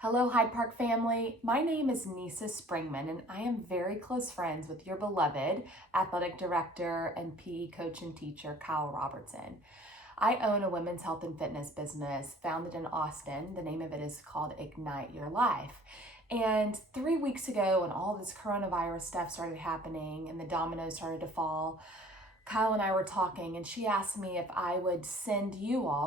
Hello, Hyde Park family. My name is Nisa Springman, and I am very close friends with your beloved athletic director and PE coach and teacher, Kyle Robertson. I own a women's health and fitness business founded in Austin. The name of it is called Ignite Your Life. And 3 weeks ago, when all this coronavirus stuff started happening and the dominoes started to fall, Kyle and I were talking, and she asked me if I would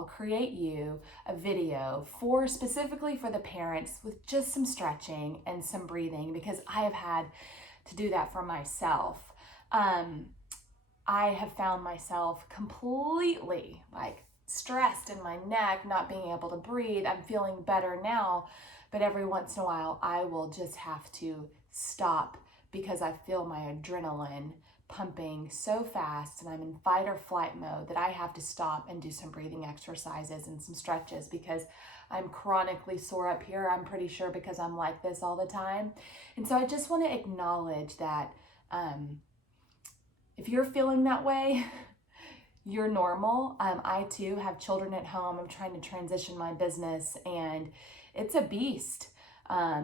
create you a video specifically for the parents with just some stretching and some breathing, because I have had to do that for myself. I have found myself completely stressed in my neck, not being able to breathe. I'm feeling better now, but every once in a while I will just have to stop because I feel my adrenaline pumping so fast and I'm in fight or flight mode that I have to stop and do some breathing exercises and some stretches because I'm chronically sore up here. I'm pretty sure because I'm like this all the time. And so I just want to acknowledge that if you're feeling that way, you're normal. I too have children at home. I'm trying to transition my business and it's a beast.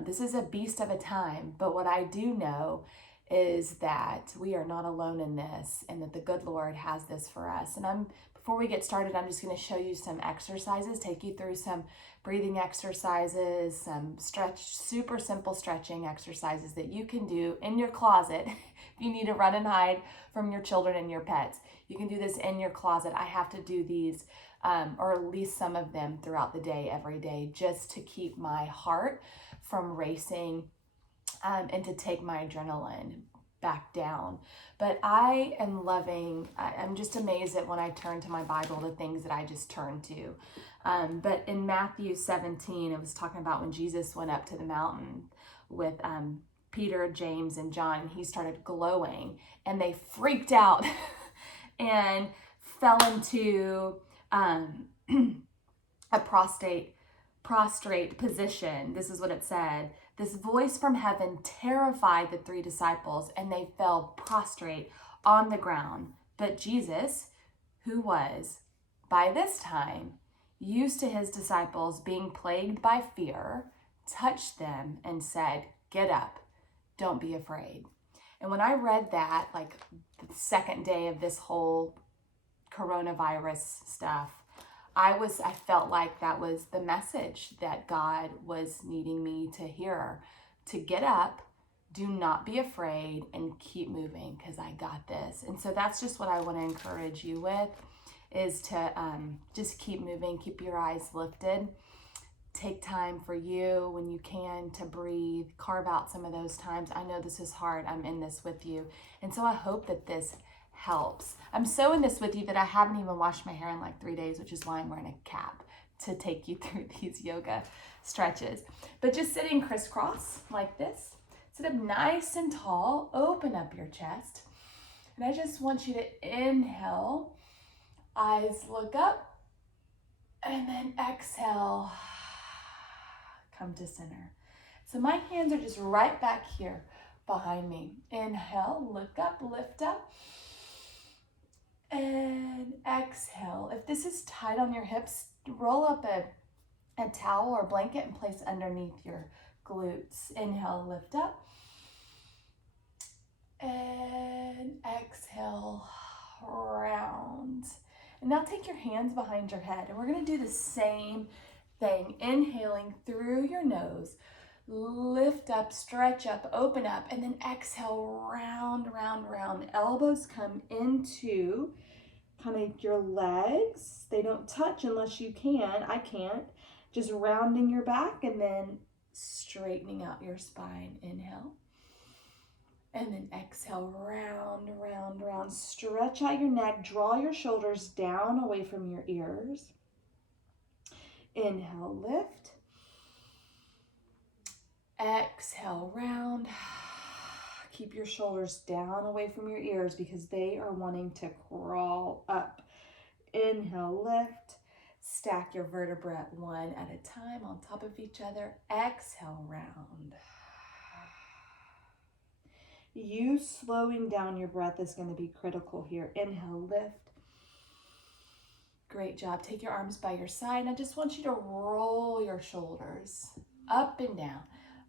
This is a beast of a time, but what I do know is that we are not alone in this and that the good Lord has this for us. And before we get started, I'm just going to show you some exercises, take you through some breathing exercises, some super simple stretching exercises that you can do in your closet if you need to run and hide from your children and your pets. You can do this in your closet. I have to do these, or at least some of them throughout the day, every day, just to keep my heart from racing and to take my adrenaline back down. But I'm just amazed at when I turn to my Bible, the things that I just turn to. But in Matthew 17, it was talking about when Jesus went up to the mountain with Peter, James, and John, and he started glowing, and they freaked out and fell into a prostrate position. This is what it said. This voice from heaven terrified the three disciples, and they fell prostrate on the ground. But Jesus, who was by this time used to his disciples being plagued by fear, touched them and said, "Get up, don't be afraid." And when I read that, the second day of this whole coronavirus stuff, I felt like that was the message that God was needing me to hear, to get up, do not be afraid, and keep moving because I got this. And so that's just what I want to encourage you with, is to just keep moving, keep your eyes lifted. Take time for you when you can to breathe, carve out some of those times. I know this is hard. I'm in this with you. And so I hope that this helps. I'm so in this with you that I haven't even washed my hair in 3 days, which is why I'm wearing a cap to take you through these yoga stretches. But just sitting crisscross like this, sit up nice and tall, open up your chest. And I just want you to inhale, eyes look up, and then exhale, come to center. So my hands are just right back here behind me. Inhale, look up, lift up. And exhale. If this is tight on your hips, roll up a towel or blanket and place underneath your glutes. Inhale, lift up. And exhale, round. And now take your hands behind your head. And we're going to do the same thing. Inhaling through your nose. Lift up, stretch up, open up, and then exhale, round, round, round. Elbows come into kind of your legs. They don't touch unless you can. I can't. Just rounding your back and then straightening out your spine. Inhale. And then exhale, round, round, round. Stretch out your neck. Draw your shoulders down away from your ears. Inhale, lift. Exhale, round. Keep your shoulders down away from your ears because they are wanting to crawl up. Inhale, lift. Stack your vertebrae one at a time on top of each other. Exhale, round. You slowing down your breath is going to be critical here. Inhale, lift. Great job. Take your arms by your side. And I just want you to roll your shoulders. up and down.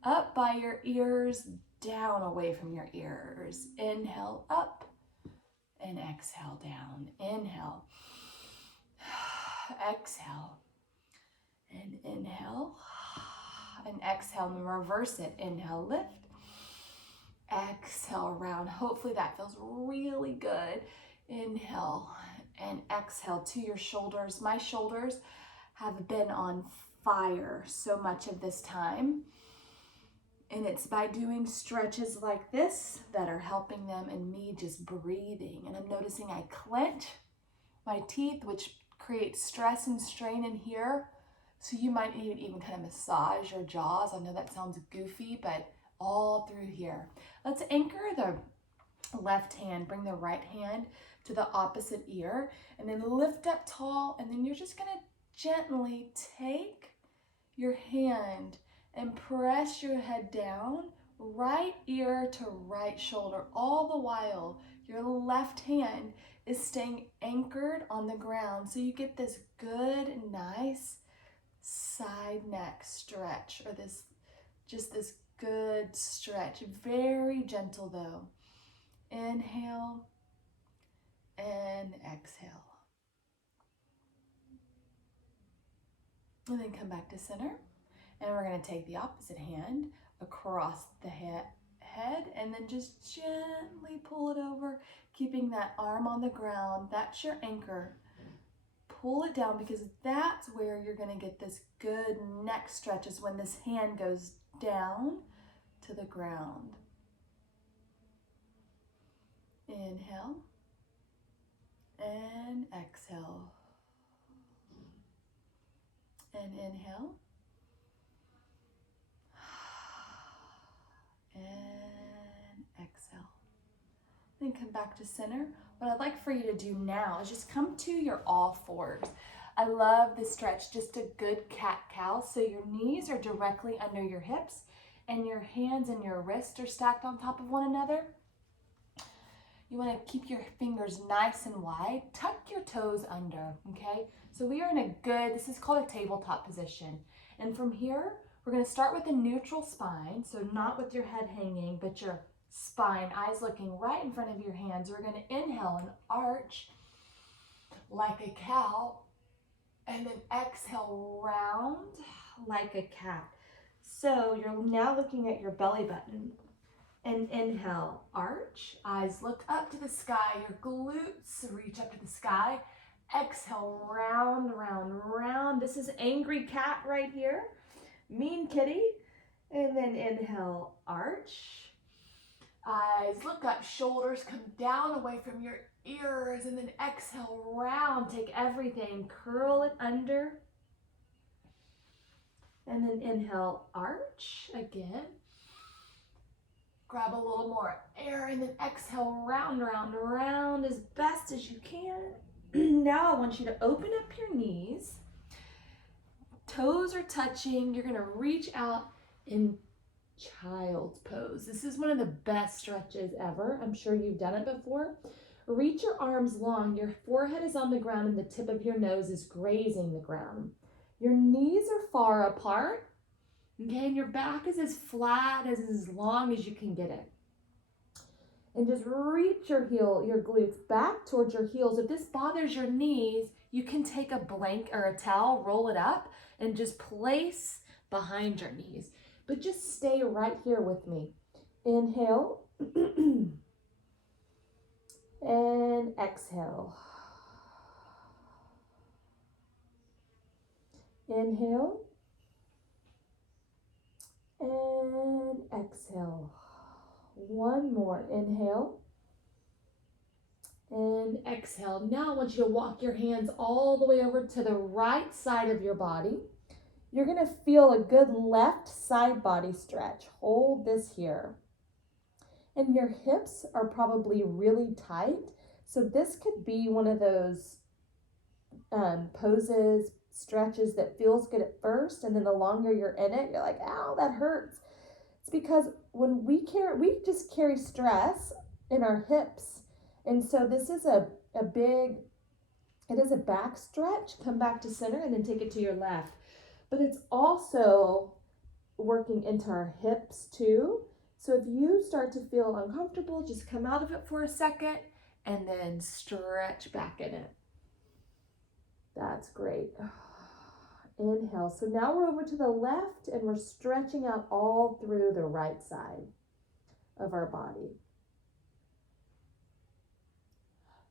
Up by your ears, down away from your ears. Inhale, up, and exhale, down. Inhale, exhale, and inhale, and exhale, and reverse it. Inhale, lift, exhale, round. Hopefully that feels really good. Inhale and exhale to your shoulders. My shoulders have been on fire so much of this time. And it's by doing stretches like this that are helping them, and me just breathing. And I'm noticing I clench my teeth, which creates stress and strain in here. So you might even kind of massage your jaws. I know that sounds goofy, but all through here. Let's anchor the left hand, bring the right hand to the opposite ear, and then lift up tall. And then you're just gonna gently take your hand and press your head down, right ear to right shoulder. All the while, your left hand is staying anchored on the ground. So you get this good, nice side neck stretch, or this good stretch. Very gentle though. Inhale and exhale. And then come back to center. And we're going to take the opposite hand across the head and then just gently pull it over, keeping that arm on the ground. That's your anchor. Pull it down, because that's where you're going to get this good neck stretch, is when this hand goes down to the ground. Inhale and exhale. And inhale. And exhale. Then come back to center. What I'd like for you to do now is just come to your all fours. I love this stretch, just a good cat-cow. So your knees are directly under your hips and your hands and your wrists are stacked on top of one another. You want to keep your fingers nice and wide. Tuck your toes under, okay? So we are in a good, this is called a tabletop position. And from here, we're going to start with a neutral spine, so not with your head hanging, but your spine, eyes looking right in front of your hands. We're going to inhale and arch like a cow, and then exhale round like a cat. So you're now looking at your belly button. And inhale, arch, eyes look up to the sky, your glutes reach up to the sky. Exhale, round, round, round. This is angry cat right here. Mean kitty. And then inhale, arch. Eyes look up, shoulders come down away from your ears, and then exhale, round. Take everything, curl it under. And then inhale, arch again. Grab a little more air, and then exhale, round, round, round as best as you can. Now I want you to open up your knees. Toes are touching. You're gonna reach out in child's pose. This is one of the best stretches ever. I'm sure you've done it before. Reach your arms long. Your forehead is on the ground and the tip of your nose is grazing the ground. Your knees are far apart. Okay, and your back is as flat, as long as you can get it. And just reach your glutes back towards your heels. If this bothers your knees, you can take a blanket or a towel, roll it up, and just place behind your knees. But just stay right here with me. Inhale. And exhale. Inhale. And exhale. One more. Inhale. And exhale. Now I want you to walk your hands all the way over to the right side of your body. You're going to feel a good left side body stretch. Hold this here. And your hips are probably really tight. So this could be one of those poses, stretches that feels good at first, and then the longer you're in it, you're like, ow, that hurts. It's because when we just carry stress in our hips. And so this is it is a back stretch. Come back to center and then take it to your left. But it's also working into our hips too. So if you start to feel uncomfortable, just come out of it for a second and then stretch back in it. That's great. Inhale. So now we're over to the left and we're stretching out all through the right side of our body.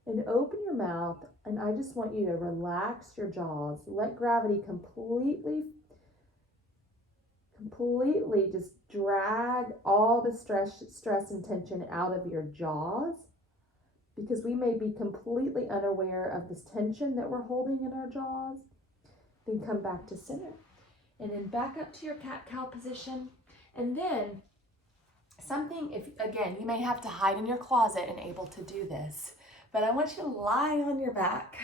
And open your mouth, and I just want you to relax your jaws. Let gravity completely just drag all the stress and tension out of your jaws, because we may be completely unaware of this tension that we're holding in our jaws. Then come back to center, and then back up to your cat-cow position. And then something, if again, you may have to hide in your closet and able to do this, but I want you to lie on your back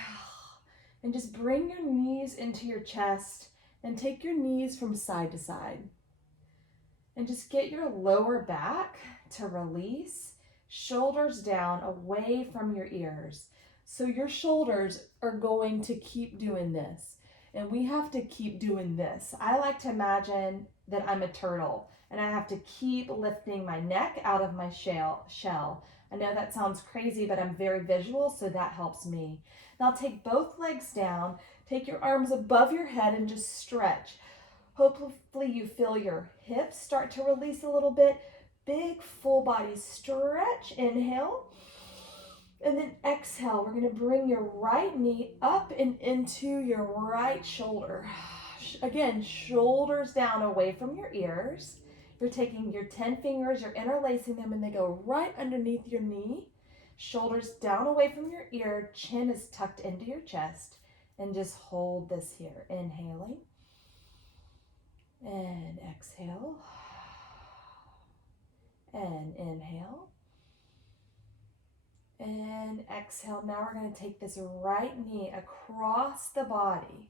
and just bring your knees into your chest and take your knees from side to side. And just get your lower back to release, shoulders down away from your ears. So your shoulders are going to keep doing this. And we have to keep doing this. I like to imagine that I'm a turtle and I have to keep lifting my neck out of my shell. I know that sounds crazy, but I'm very visual, so that helps me. Now take both legs down, take your arms above your head and just stretch. Hopefully you feel your hips start to release a little bit. Big full body stretch. Inhale. And then exhale. We're going to bring your right knee up and into your right shoulder. Again, shoulders down away from your ears. You're taking your 10 fingers, you're interlacing them, and they go right underneath your knee. Shoulders down away from your ear, chin is tucked into your chest, and just hold this here. Inhaling. And exhale. And inhale. And exhale. Now we're going to take this right knee across the body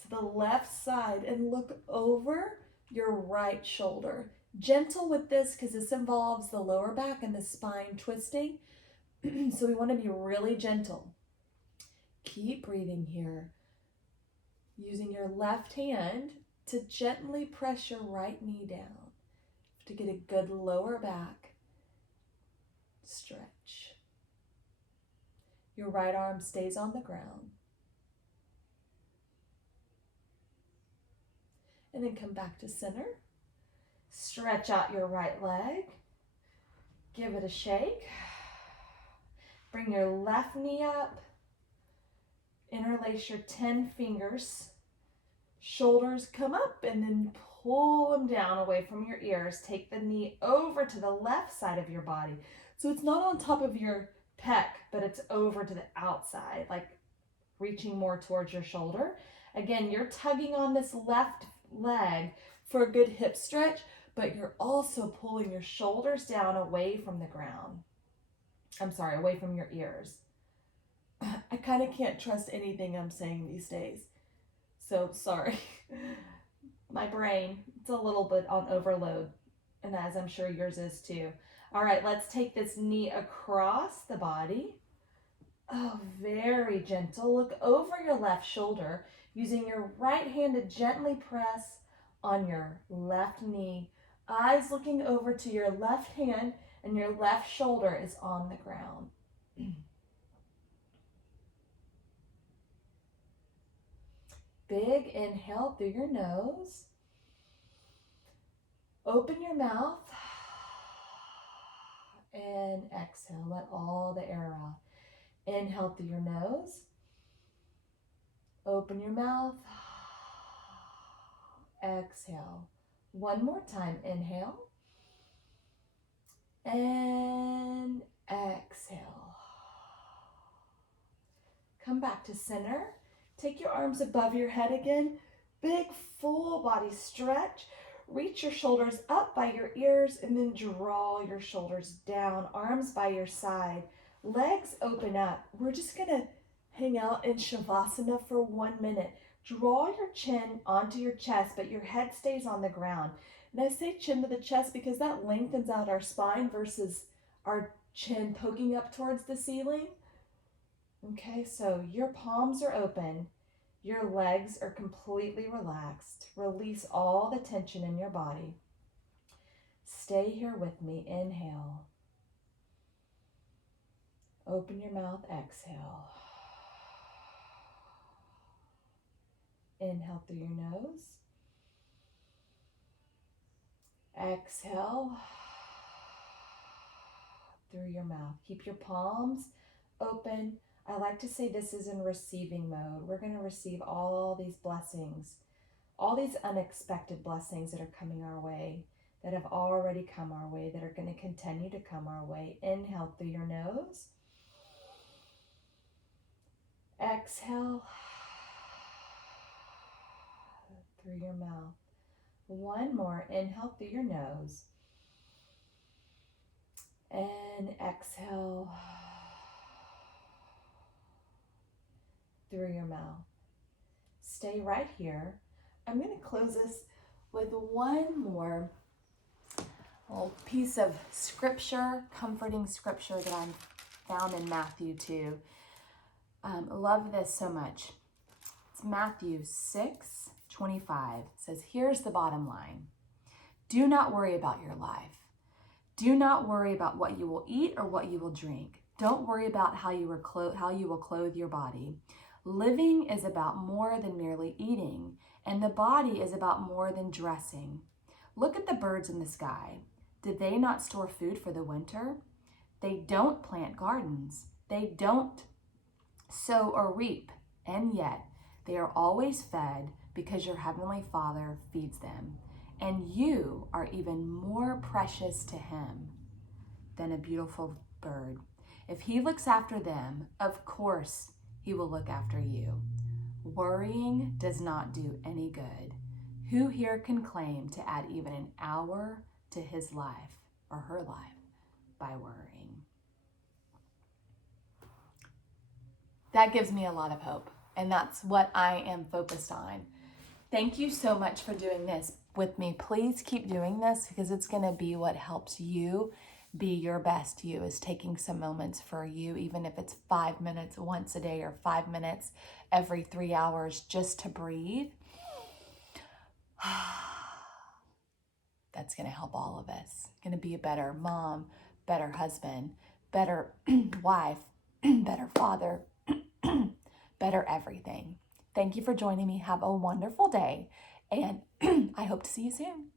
to the left side and look over your right shoulder. Gentle with this because this involves the lower back and the spine twisting. So we want to be really gentle. Keep breathing here. Using your left hand to gently press your right knee down to get a good lower back stretch. Your right arm stays on the ground. And then come back to center. Stretch out your right leg. Give it a shake. Bring your left knee up. Interlace your 10 fingers. Shoulders come up and then pull them down away from your ears. Take the knee over to the left side of your body. So it's not on top of your pec, but it's over to the outside, like reaching more towards your shoulder. Again, you're tugging on this left leg for a good hip stretch, but you're also pulling your shoulders down away from the ground. Away from your ears. I kind of can't trust anything I'm saying these days. So sorry. My brain, it's a little bit on overload, and as I'm sure yours is too. All right, let's take this knee across the body. Oh, very gentle. Look over your left shoulder, using your right hand to gently press on your left knee. Eyes looking over to your left hand, and your left shoulder is on the ground. Big inhale through your nose. Open your mouth. And exhale. Let all the air out. Inhale through your nose. Open your mouth. Exhale. One more time. Inhale. And exhale. Come back to center. Take your arms above your head again. Big full body stretch. Reach your shoulders up by your ears and then draw your shoulders down. Arms by your side. Legs open up. We're just going to hang out in Shavasana for 1 minute. Draw your chin onto your chest, but your head stays on the ground. And I say chin to the chest because that lengthens out our spine versus our chin poking up towards the ceiling. Okay, so your palms are open. Your legs are completely relaxed. Release all the tension in your body. Stay here with me. Inhale. Open your mouth. Exhale. Inhale through your nose. Exhale through your mouth. Keep your palms open. I like to say this is in receiving mode. We're going to receive all these blessings, all these unexpected blessings that are coming our way, that have already come our way, that are going to continue to come our way. Inhale through your nose. Exhale through your mouth. One more. Inhale through your nose. And exhale through your mouth. Stay right here. I'm going to close this with one more little piece of scripture, comforting scripture that I found in Matthew 2. Love this so much. It's Matthew 6:25. It says, here's the bottom line. Do not worry about your life. Do not worry about what you will eat or what you will drink. Don't worry about how you will clothe your body. Living is about more than merely eating, and the body is about more than dressing. Look at the birds in the sky. Did they not store food for the winter? They don't plant gardens. They don't sow or reap, and yet they are always fed because your heavenly Father feeds them. And you are even more precious to him than a beautiful bird. If he looks after them, of course he will look after you. Worrying does not do any good. Who here can claim to add even an hour to his life or her life by worrying? That gives me a lot of hope, and that's what I am focused on. Thank you so much for doing this with me. Please keep doing this because it's going to be what helps you be your best you, is taking some moments for you, even if it's 5 minutes once a day or 5 minutes every 3 hours just to breathe. That's going to help all of us. Going to be a better mom, better husband, better wife, better father, better everything. Thank you for joining me. Have a wonderful day, and I hope to see you soon.